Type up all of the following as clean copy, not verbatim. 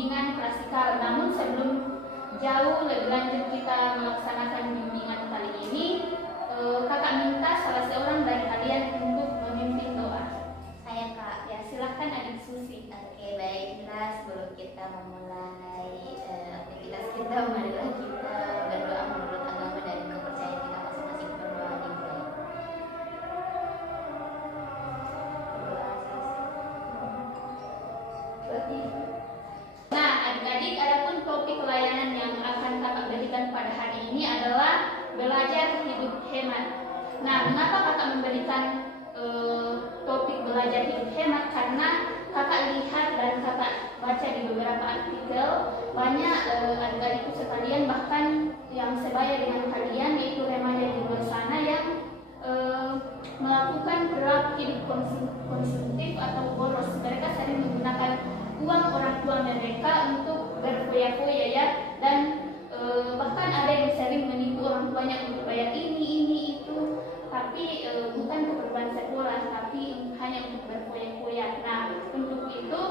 bimbingan klasikal. Namun sebelum jauh lebih lanjut kita melaksanakan bimbingan kali ini, kakak minta salah seorang dari kalian untuk memimpin doa. Saya Kak. Ya, silahkan adik Susi. Oke, baiklah, sebelum kita memulai aktivitas kita, marilah kita berdoa menurut agama dan kepercayaan kita masing-masing. Berdoa dimulai. Nah, adik-adik, adapun topik pelayanan yang akan kakak berikan pada hari ini adalah belajar hidup hemat. Nah, mengapa kakak memberikan topik belajar hidup hemat? Karena kakak lihat dan kakak baca di beberapa artikel, banyak adik-adikku sekalian, bahkan yang sebaya dengan kalian, yaitu remaja di luar sana yang melakukan perilaku hidup konsumtif atau boros. Mereka sering menggunakan uang orang tua mereka untuk berfoya-foya, ya, dan bahkan ada yang sering menipu orang tuanya untuk bayar ini itu, tapi bukan keperluan sekolah, tapi hanya untuk berfoya-foya. Nah, untuk itu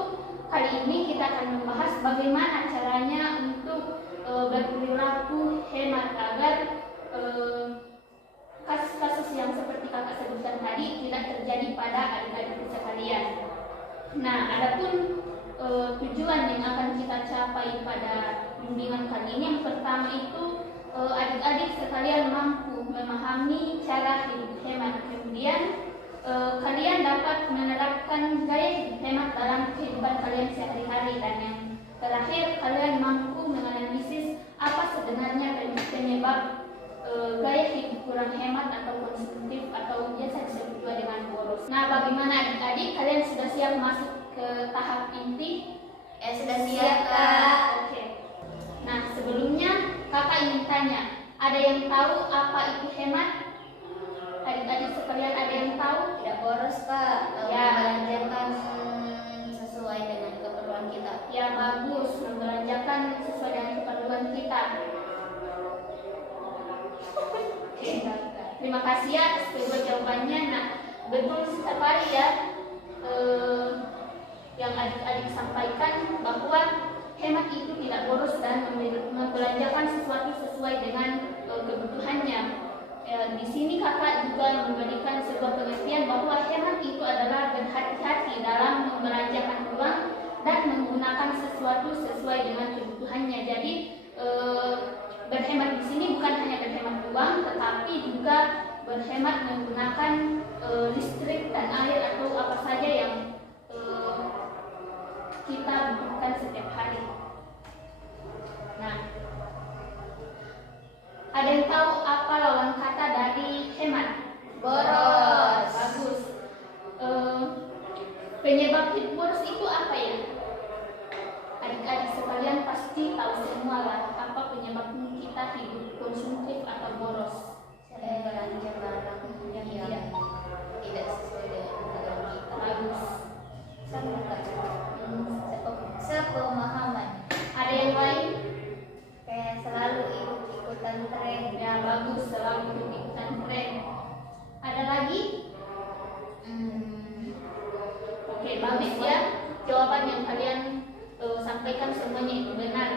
kali ini kita akan membahas bagaimana caranya untuk berperilaku hemat agar kasus-kasus yang seperti kakak sebutkan tadi tidak terjadi pada adik-adik sekalian. Nah, adapun tujuan yang akan kita capai pada bimbingan kali ini, yang pertama itu adik-adik sekalian mampu memahami cara hidup hemat. Kemudian kalian dapat menerapkan gaya hidup hemat dalam kehidupan kalian sehari-hari. Dan yang terakhir, kalian mampu menganalisis apa sebenarnya penyebab gaya hidup kurang hemat atau konsumtif atau biasa disebut juga dengan boros. Nah, bagaimana adik-adik? Kalian sudah siap masuk ke tahap inti? Sudah siap Kak. Oke. Nah, sebelumnya kakak ingin tanya, ada yang tahu apa itu hemat? Adik-adik sekalian, ada yang tahu? Tidak boros Kak. Ya. Membelanjakan sesuai dengan keperluan kita. Ya, bagus, membelanjakan sesuai dengan keperluan kita. Terima kasih ya atas kedua jawabannya. Nah, betul sekali ya yang adik-adik sampaikan, bahwa hemat itu tidak boros dan membelanjakan sesuatu sesuai dengan kebutuhannya. Di sini kakak juga memberikan sebuah pengertian bahwa hemat itu adalah berhati-hati dalam membelanjakan uang dan menggunakan sesuatu sesuai dengan kebutuhannya. Jadi berhemat di sini bukan hanya berhemat uang, tetapi juga berhemat menggunakan listrik dan air atau apa saja yang kita butuhkan setiap hari. Nah, ada yang tahu apa lawan kata dari hemat? Boros. Bagus. Penyebab hidup boros itu apa ya? Adik-adik sekalian pasti tahu semua lah apa penyebab kita hidup konsumtif atau boros. Sering belanja barang yang tidak sesuai dengan kebutuhan kita. Bagus. Sepemahaman. Ada yang lain? Kayak selalu ikut-ikutan tren. Ya, bagus, selalu ikut-ikutan tren. Ada lagi? Oke, bagus ya. Jawaban yang kalian sampaikan semuanya itu benar.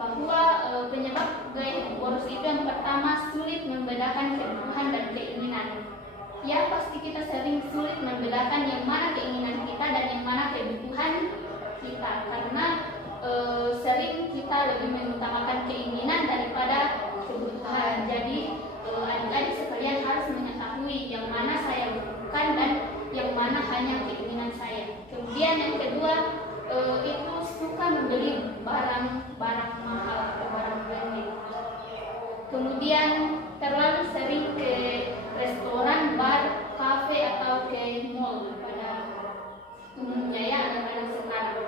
Bahwa penyebab gaya hidup boros itu yang pertama, sulit membedakan kebutuhan dan keinginan. Ya, pasti kita sering sulit membedakan yang mana keinginan kita dan yang mana kebutuhan kita, karena sering kita lebih mengutamakan keinginan daripada kebutuhan. Jadi adik-adik sekalian harus mengetahui yang mana saya butuhkan dan yang mana hanya keinginan saya. Kemudian yang kedua, itu suka membeli barang-barang mahal atau barang branded. Kemudian terlalu sering ke restoran, bar, kafe atau ke mall pada umumnya ya anak-anak sekarang.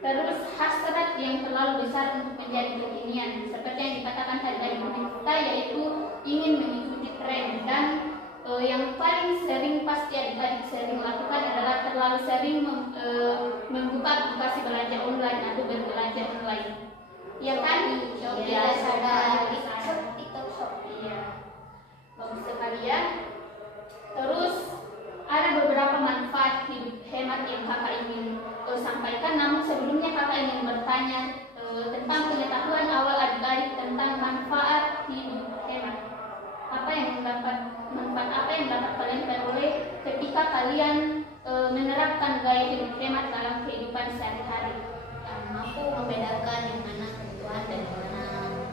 Terus hasrat yang terlalu besar untuk menjadi kekinian, seperti yang dikatakan tadi dari kita, yaitu ingin mengikuti tren. Dan yang paling sering pasti adik-adik sering lakukan adalah terlalu sering membuka aplikasi belanja online atau berbelanja online. Ya kan? Iya, ada TikTok Shop. Iya. Bagus sekali ya. bertanya tentang pengetahuan awal adik-adik tentang manfaat hidup hemat. Manfaat apa yang dapat kalian peroleh ketika kalian menerapkan gaya hidup hemat dalam kehidupan sehari-hari? Mampu membedakan yang mana kebutuhan dan yang mana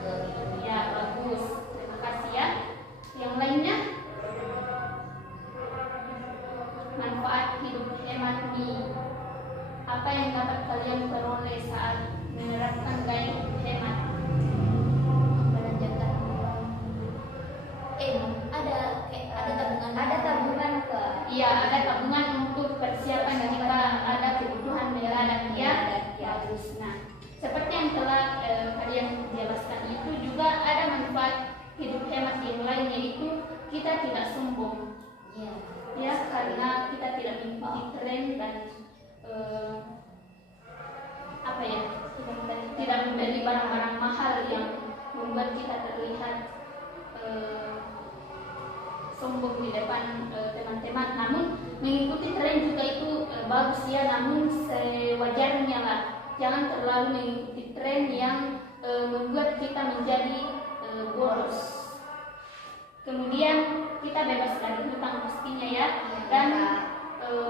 kebutuhan. Ya, bagus. Terima kasih ya. Yang lainnya? Manfaat hidup hemat nih. Apa yang dapat kalian peroleh saat menerapkan gaya hidup hemat? Membelanjakan uang. Ada tabungan ke? Iya, ada tabungan untuk persiapan jika ada kebutuhan mendadak ya. Bagus. Nah, seperti yang telah kalian jelaskan itu juga ada manfaat hidup hemat yang lain, yaitu kita tidak sombong. Iya. Ya, karena kita tidak mengikuti tren dan tidak membeli barang-barang mahal yang membuat kita terlihat sombong di depan teman-teman. Namun mengikuti tren juga itu bagus ya, namun sewajarnya lah. Jangan terlalu mengikuti tren yang membuat kita menjadi boros. Kemudian kita bebas dari hutang pastinya ya, dan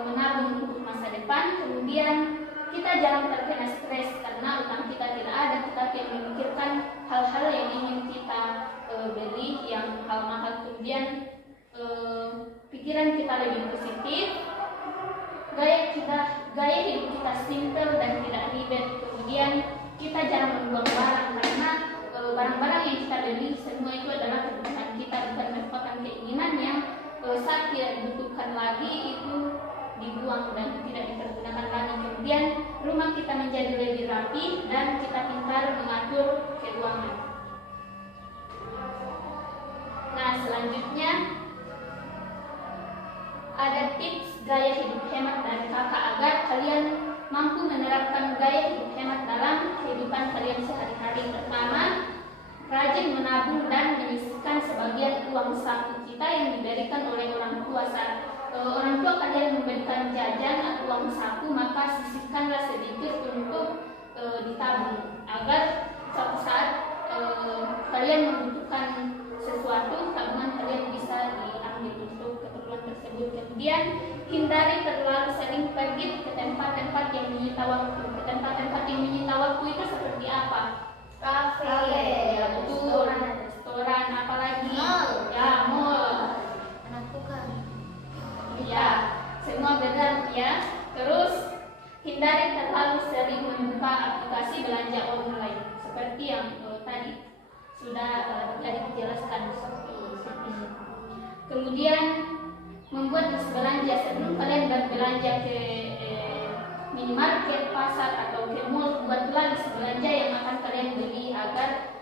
menabung untuk masa depan. Kemudian kita jangan terkena stres karena utang kita tidak ada, tetapi yang memikirkan hal-hal yang ingin kita beli yang hal mahal. Kemudian pikiran kita lebih positif, gaya hidup kita simple dan tidak ribet. Kemudian kita jangan membuang barang karena barang-barang yang kita beli semua itu adalah kebutuhan kita, bukan merupakan keinginan yang saat tidak dibutuhkan lagi itu dibuang dan tidak dipergunakan lagi. Kemudian rumah kita menjadi lebih rapi dan kita pintar mengatur keuangan. Nah, selanjutnya ada tips gaya hidup hemat dari kakak agar kalian mampu menerapkan gaya hidup hemat dalam kehidupan kalian sehari-hari. Pertama, rajin menabung dan menyisihkan sebagian uang saku kita yang diberikan oleh orang tua. Saat orang tua kalian memberikan jajan atau uang saku, maka sisihkanlah sedikit untuk ditabung agar suatu saat kalian membutuhkan sesuatu, tabungan kalian bisa diambil untuk keperluan tersebut. Kemudian hindari terlalu sering pergi ke tempat-tempat yang menyita waktu. Ke tempat-tempat yang menyita waktu itu seperti apa? Kafe, ya betul, restoran, apalagi mall. Ya, mall. Anakku kan. Ya, semua benar ya. Terus hindari terlalu sering membuka aplikasi belanja online seperti yang tadi sudah dijelaskan seperti itu. Kemudian membuat list belanja sebelum kalian berbelanja ke minimarket, pasar atau ke mall. Buatlah list belanja yang akan kalian beli agar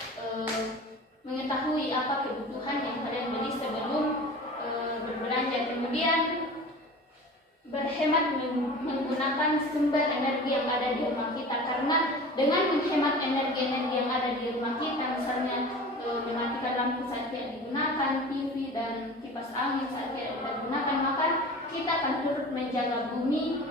mengetahui apa kebutuhan yang kalian beli sebelum berbelanja. Kemudian berhemat menggunakan sumber energi yang ada di rumah kita, karena dengan menghemat energi-energi yang ada di rumah kita, misalnya mematikan lampu saat tidak digunakan, TV dan kipas angin saat tidak digunakan, maka kita akan turut menjaga bumi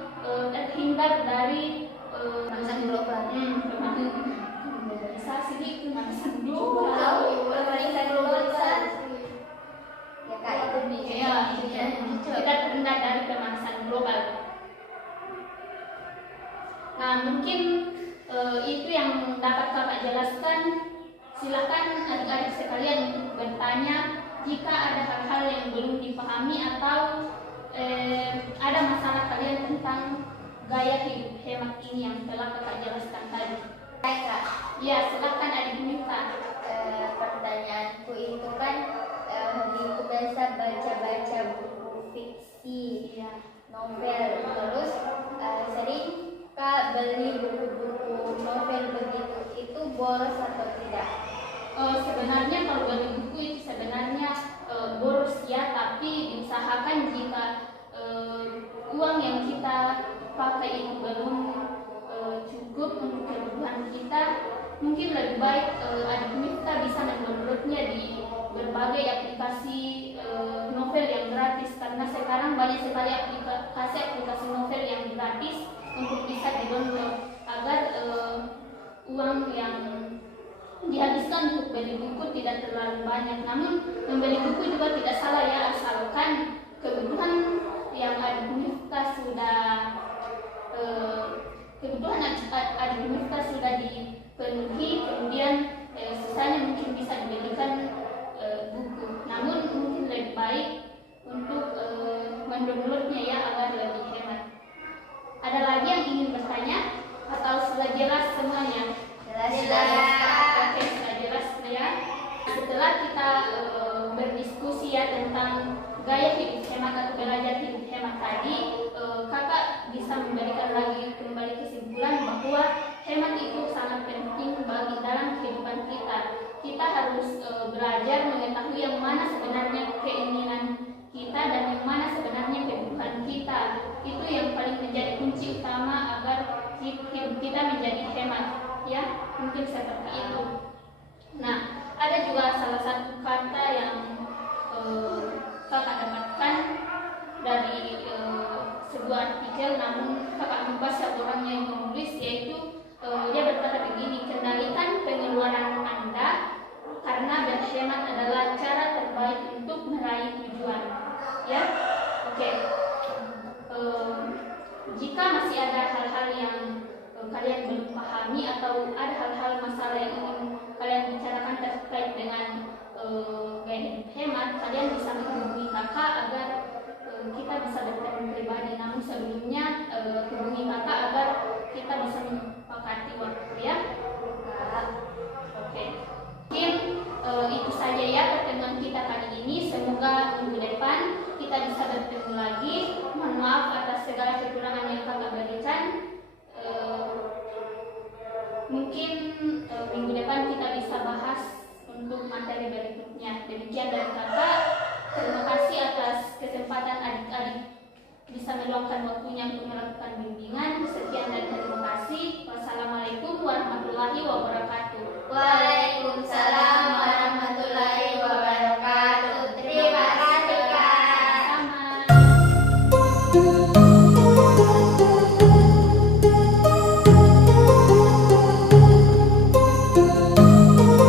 terhindar dari Pemanasan global. Globalisasi itu pemanasan Pemanasan globalisasi. Ya kak, itu nih. Ya, kita terhindar dari pemanasan global. Nah, mungkin itu yang dapat kakak jelaskan. Silakan adik-adik sekalian untuk bertanya jika ada hal-hal yang belum dipahami atau ada masalah kalian tentang gaya hidup hemat ini yang telah kakak jelaskan tadi. Baik kak. Ya, silakan adik Mita. Pertanyaanku itu kan hobiku biasa baca-baca buku fiksi, novel, terus sering kak beli buku-buku novel begitu, itu boros atau tidak? Sebenarnya kalau beli buku itu sebenarnya boros ya, tapi diusahakan jika uang yang kita pakai itu belum cukup untuk kebutuhan kita, mungkin lebih baik adik kita bisa mendownloadnya di berbagai aplikasi novel yang gratis, karena sekarang banyak sekali aplikasi novel yang gratis untuk bisa di-download agar uang yang dihabiskan untuk beli buku tidak terlalu banyak. Namun membeli buku juga tidak salah ya, asalkan kebutuhan yang ada di universitas sudah dipenuhi, kemudian sisanya mungkin bisa dibelikan buku. Namun mungkin lebih baik untuk mendownloadnya ya, agar lebih hemat. Ada lagi yang ingin bertanya atau sudah jelas semuanya? Oke, sudah jelas ya. Setelah kita berdiskusi ya tentang gaya hidup hemat atau belajar hidup hemat tadi, kakak bisa memberikan lagi kembali kesimpulan bahwa hemat itu sangat penting bagi dalam kehidupan kita. Kita harus belajar mengetahui yang mana sebenarnya keinginan kita dan yang mana sebenarnya kebutuhan kita. Itu yang paling menjadi kunci utama agar hidup kita menjadi hemat ya, mungkin seperti itu. Nah, ada juga salah satu kata yang kakak dapatkan dari sebuah artikel, namun kakak membaca orangnya yang menulis, yaitu dia berkata begini: kendalikan pengeluaran Anda karena berhemat adalah cara terbaik untuk meraih tujuan. Ya, oke. Jika masih ada hal-hal yang kalian belum pahami atau ada hal-hal masalah yang ingin kalian bicarakan terkait dengan gaya hidup hemat, kalian bisa menghubungi kakak agar kita bisa bertemu pribadi. Namun sebelumnya hubungi kakak agar kita bisa menyepakati waktu ya. Oke. Mungkin itu saja ya pertemuan kita kali ini. Semoga minggu depan kita bisa bertemu lagi. Mohon maaf atas segala kekurangan yang kakak berikan. Mungkin minggu depan kita bisa bahas untuk materi berikutnya. Demikian dari kakak. Terima kasih atas kesempatan adik-adik bisa meluangkan waktunya untuk melakukan bimbingan. Sekian dan terima kasih. Wassalamualaikum warahmatullahi wabarakatuh. Waalaikumsalam